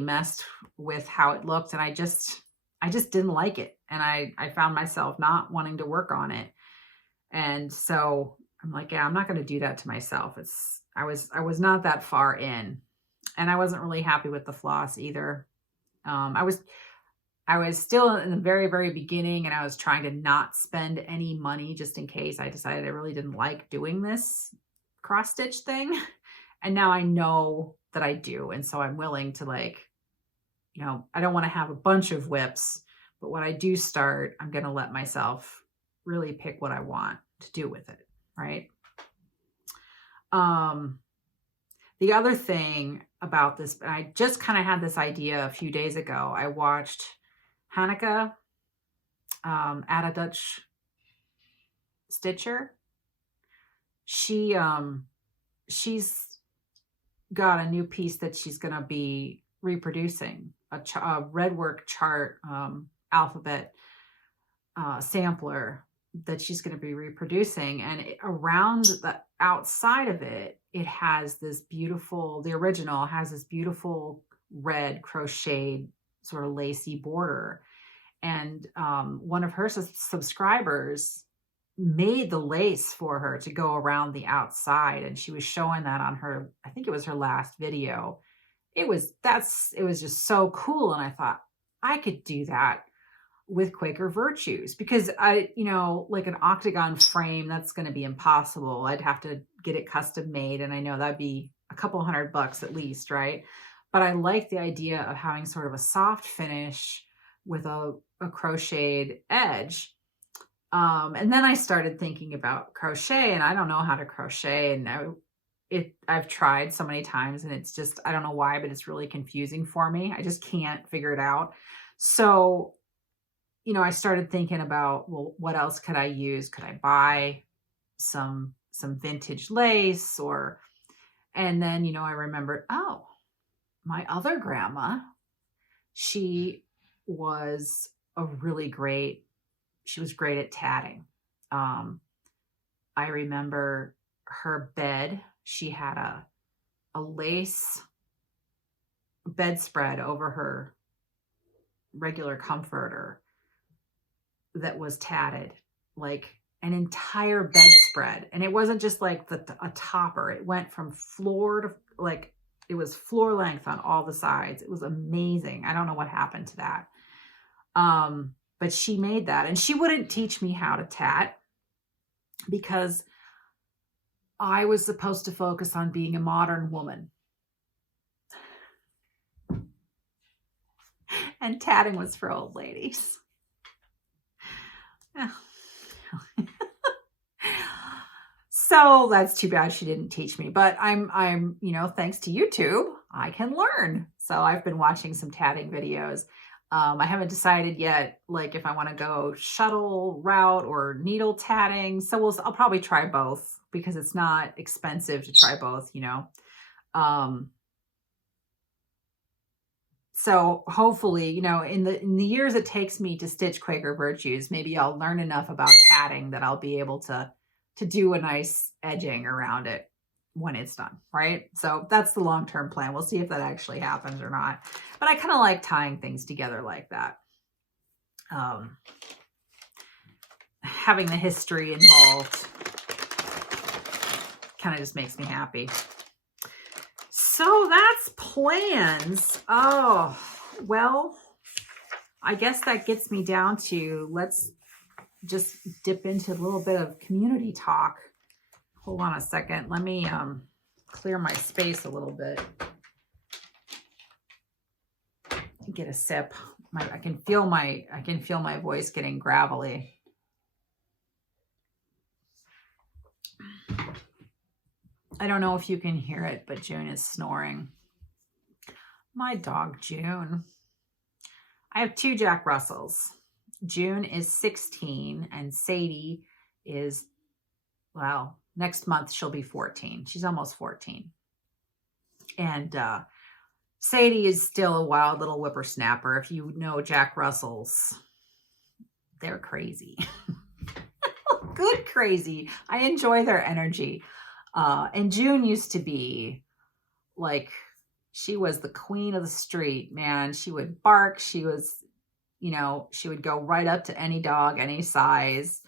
messed with how it looked. And I just didn't like it. And I found myself not wanting to work on it. And so I'm like, yeah, I'm not going to do that to myself. I was not that far in, and I wasn't really happy with the floss either. I was still in the very, very beginning, and I was trying to not spend any money just in case I decided I really didn't like doing this cross stitch thing. And now I know that I do. And so I'm willing to I don't want to have a bunch of whips, but when I do start, I'm going to let myself really pick what I want to do with it. Right. The other thing about this, I just kind of had this idea a few days ago. I watched Hanneke at a Dutch Stitcher. She's got a new piece that she's going to be reproducing, a redwork chart alphabet sampler that she's going to be reproducing. And around the outside of it, it has this beautiful, the original has this beautiful red crocheted sort of lacy border. And one of her subscribers made the lace for her to go around the outside. And she was showing that on her, I think it was her last video. It was just so cool. And I thought I could do that with Quaker Virtues, because like an octagon frame, that's going to be impossible. I'd have to get it custom made. And I know that'd be a couple $100 at least. Right. But I like the idea of having sort of a soft finish with a crocheted edge. And then I started thinking about crochet, and I don't know how to crochet. And I've tried so many times, and it's just, I don't know why, but it's really confusing for me. I just can't figure it out. So, I started thinking about, well, what else could I use? Could I buy some vintage lace and then, I remembered, oh, my other grandma, she was she was great at tatting. I remember her bed. She had a lace bedspread over her regular comforter that was tatted, like an entire bedspread. And it wasn't just like a topper. It went from floor to, like, it was floor length on all the sides. It was amazing. I don't know what happened to that. But she made that, and she wouldn't teach me how to tat because I was supposed to focus on being a modern woman. And tatting was for old ladies. So that's too bad she didn't teach me, but I'm, thanks to YouTube, I can learn. So I've been watching some tatting videos. I haven't decided yet, like, if I want to go shuttle route or needle tatting. So I'll probably try both because it's not expensive to try both, So hopefully, in the years it takes me to stitch Quaker Virtues, maybe I'll learn enough about tatting that I'll be able to do a nice edging around it when it's done, right? So that's the long-term plan. We'll see if that actually happens or not. But I kind of like tying things together like that. Having the history involved kind of just makes me happy. So that's plans. Oh, well, I guess that gets me down to, let's just dip into a little bit of community talk. Hold on a second. Let me clear my space a little bit. Get a sip. I can feel my voice getting gravelly. I don't know if you can hear it, but Joon is snoring. My dog, Joon. I have 2 Jack Russells. Joon is 16 and Sadie is, well, next month she'll be 14. She's almost 14. And Sadie is still a wild little whippersnapper. If you know Jack Russells, they're crazy. Good crazy. I enjoy their energy. And Joon used to be like, she was the queen of the street, man. She would bark. She was, she would go right up to any dog, any size.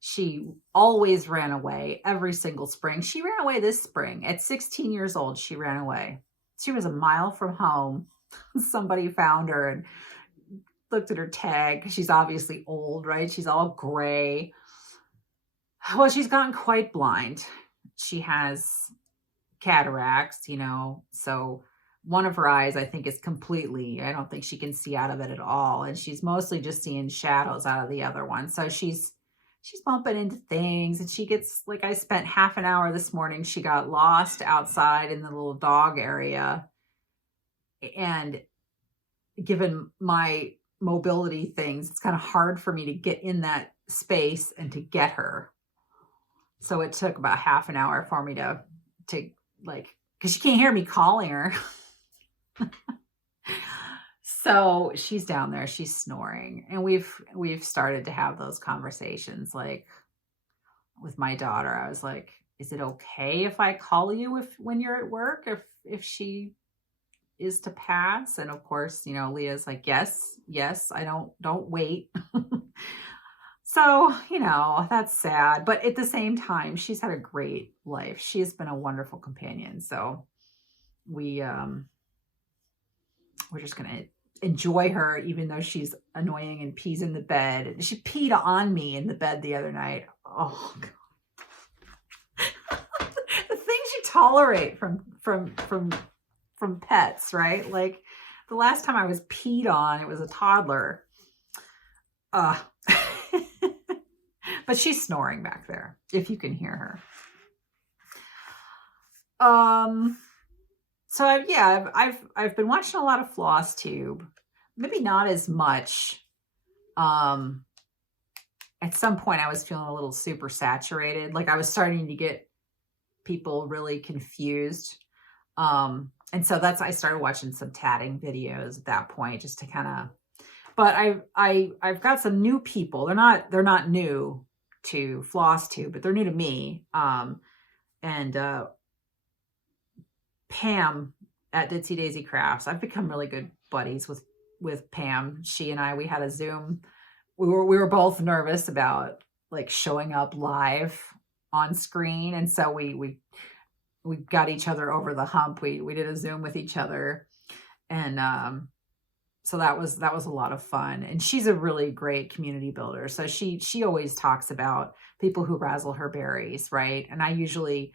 She always ran away every single spring. She ran away this spring. At 16 years old, she ran away. She was a mile from home. Somebody found her and looked at her tag. She's obviously old, right? She's all gray. Well, she's gotten quite blind. She has cataracts, so one of her eyes, I think, is completely, I don't think she can see out of it at all. And she's mostly just seeing shadows out of the other one. So she's bumping into things, and she gets, like, I spent half an hour this morning. She got lost outside in the little dog area. And given my mobility things, it's kind of hard for me to get in that space and to get her. So it took about half an hour for me to like, because she can't hear me calling her. So she's down there, she's snoring, and we've started to have those conversations. Like with my daughter, I was like, is it okay if I call you when you're at work, if she is to pass? And of course, Leah's like, yes, I don't wait. So, that's sad, but at the same time, she's had a great life. She has been a wonderful companion. So we're just going to enjoy her, even though she's annoying and pees in the bed. She peed on me in the bed the other night. Oh, God. The things you tolerate from pets, right? Like the last time I was peed on, it was a toddler. But she's snoring back there, if you can hear her. So I've been watching a lot of Flosstube. Maybe not as much. At some point I was feeling a little super saturated. Like I was starting to get people really confused. And so I started watching some tatting videos at that point, just to kind of, but I've got some new people. They're not new to Flosstube, but they're new to me. And Pam at Ditsy Daisy Crafts. I've become really good buddies with Pam. She and I, we had a Zoom. We were both nervous about like showing up live on screen. And so we got each other over the hump. We did a Zoom with each other. And so that was a lot of fun. And she's a really great community builder. So she always talks about people who razzle her berries, right? And I usually,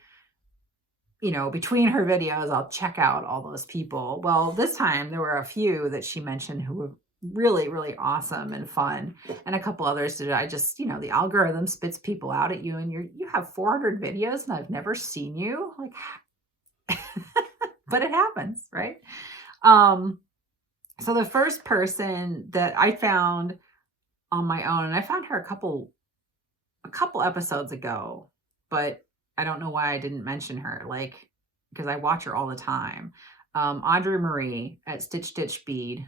between her videos, I'll check out all those people. Well, this time there were a few that she mentioned who were really, really awesome and fun. And a couple others did. I just, the algorithm spits people out at you and you have 400 videos and I've never seen you. Like, but it happens, right? So the first person that I found on my own, and I found her a couple episodes ago, but I don't know why I didn't mention her, like, because I watch her all the time. Audrey Marie at Stitch Stitch Bead.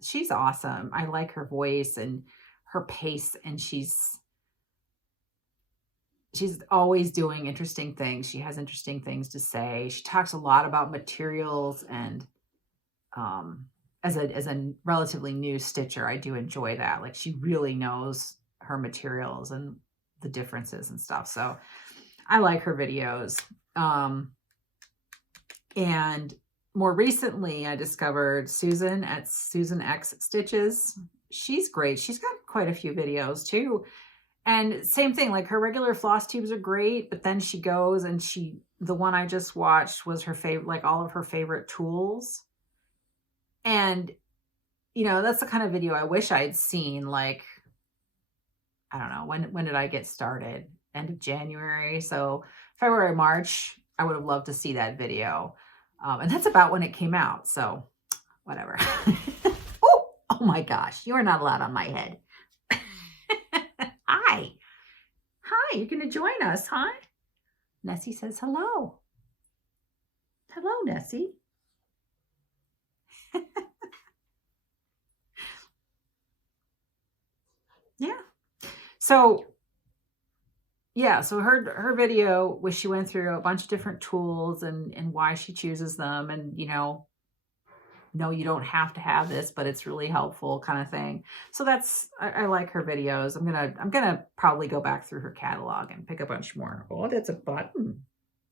She's awesome. I like her voice and her pace, and she's always doing interesting things. She has interesting things to say. She talks a lot about materials, and as a relatively new stitcher, I do enjoy that. Like she really knows her materials and the differences and stuff. So I like her videos. And more recently, I discovered Susan at Susan X Stitches. She's great. She's got quite a few videos too. And same thing, like her regular floss tubes are great, but then she goes and the one I just watched was her favorite, like all of her favorite tools. And, that's the kind of video I wish I'd seen. Like, I don't know, when did I get started? End of January. So February, March, I would have loved to see that video. And that's about when it came out. So whatever. Oh my gosh, you are not allowed on my head. Hi, you're going to join us, huh? Nessie says hello. Hello, Nessie. Yeah. So her video where she went through a bunch of different tools and why she chooses them, and no, you don't have to have this, but it's really helpful kind of thing. So I like her videos. I'm gonna probably go back through her catalog and pick a bunch more. Oh, that's a button.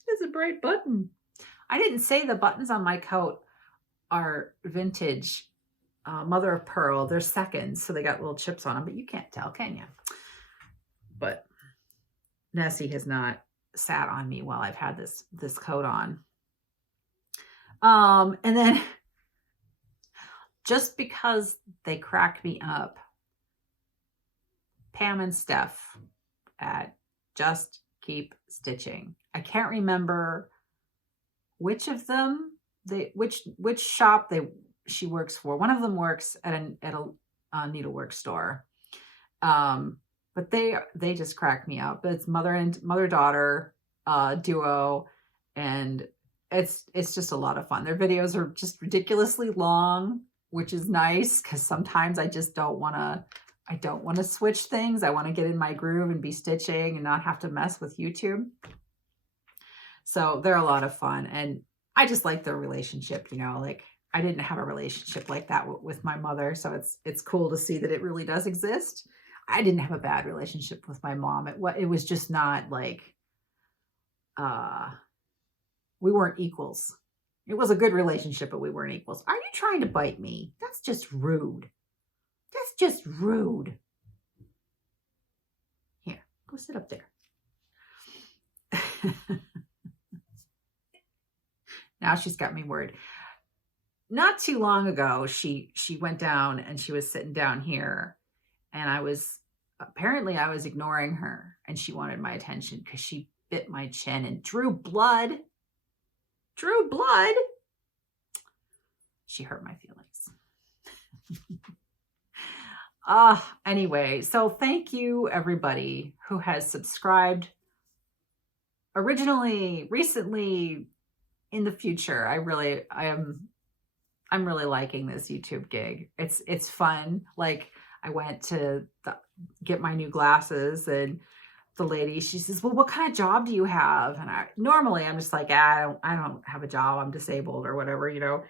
That's a bright button. I didn't say the buttons on my coat are vintage mother of pearl. They're seconds, so they got little chips on them, but you can't tell, can you? But Nessie has not sat on me while I've had this coat on. And then just because they crack me up, Pam and Steph at Just Keep Stitching. I can't remember which of them which shop she works for. One of them works at a needlework store. But they just crack me up. It's mother-daughter duo, and it's just a lot of fun. Their videos are just ridiculously long, which is nice because sometimes I just don't want to switch things. I want to get in my groove and be stitching and not have to mess with YouTube. So they're a lot of fun. And I just like their relationship, you know, like I didn't have a relationship like that with my mother. So it's cool to see that it really does exist. I didn't have a bad relationship with my mom. It was just not like, we weren't equals. It was a good relationship, but we weren't equals. Are you trying to bite me? That's just rude. That's just rude. Here, go sit up there. Now she's got me worried. Not too long ago, she went down and she was sitting down here, and apparently I was ignoring her, and she wanted my attention because she bit my chin and drew blood. Drew blood. She hurt my feelings. Anyway, so thank you everybody who has subscribed originally, recently, in the future. I'm really liking this YouTube gig. It's fun. Like I went to get my new glasses, and the lady, she says, well, what kind of job do you have? And normally I'm just like, I don't have a job. I'm disabled or whatever, you know?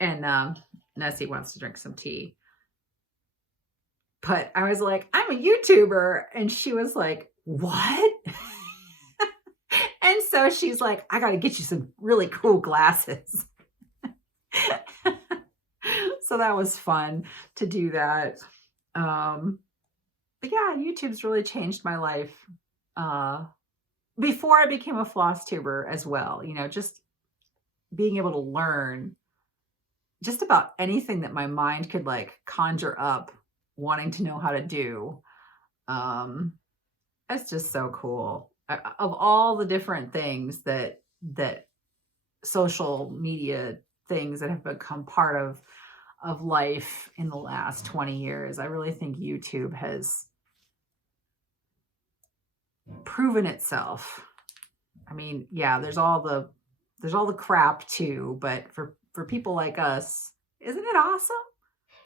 And Nessie wants to drink some tea. But I was like, I'm a YouTuber. And she was like, what? And so she's like, I got to get you some really cool glasses. So that was fun to do that. But yeah, YouTube's really changed my life. Before I became a Flosstuber as well, you know, just being able to learn just about anything that my mind could like conjure up wanting to know how to do. It's just so cool. Of all the different things that social media things that have become part of life in the last 20 years, I really think YouTube has proven itself. I mean, yeah, there's all the crap too, but for people like us, isn't it awesome?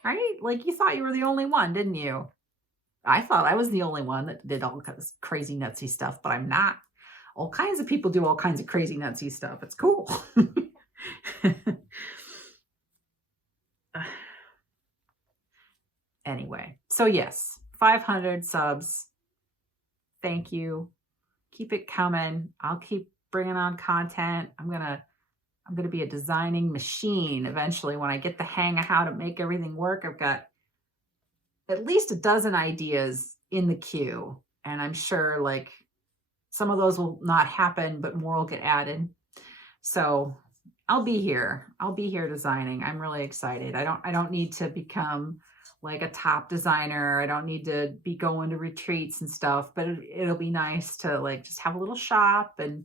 Right? Like you thought you were the only one, didn't you? I thought I was the only one that did all kinds of crazy nutsy stuff, but I'm not. All kinds of people do all kinds of crazy nutsy stuff. It's cool. Anyway, so yes, 500 subs. Thank you. Keep it coming. I'll keep bringing on content. I'm gonna be a designing machine eventually when I get the hang of how to make everything work. I've got at least a dozen ideas in the queue, and I'm sure like some of those will not happen, but more will get added. So I'll be here. I'll be here designing. I'm really excited. I don't need to become like a top designer. I don't need to be going to retreats and stuff, but it'll be nice to like just have a little shop and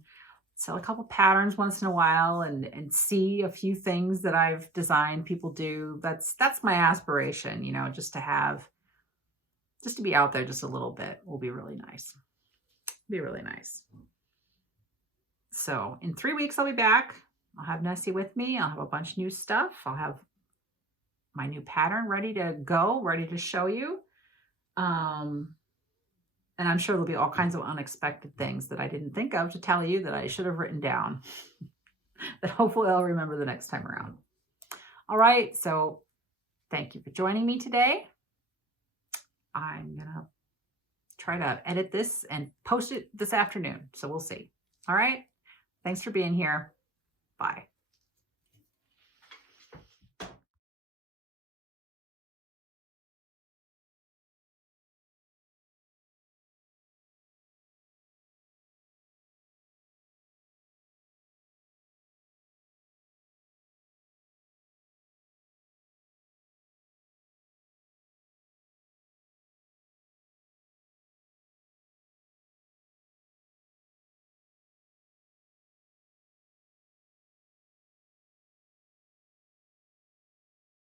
sell a couple patterns once in a while and see a few things that I've designed people do. That's my aspiration, you know, just to be out there just a little bit will be really nice. Be really nice. So in 3 weeks, I'll be back. I'll have Nessie with me. I'll have a bunch of new stuff. I'll have my new pattern ready to go, ready to show you. And I'm sure there'll be all kinds of unexpected things that I didn't think of to tell you that I should have written down that hopefully I'll remember the next time around. All right. So thank you for joining me today. I'm going to try to edit this and post it this afternoon. So we'll see. All right. Thanks for being here. Bye.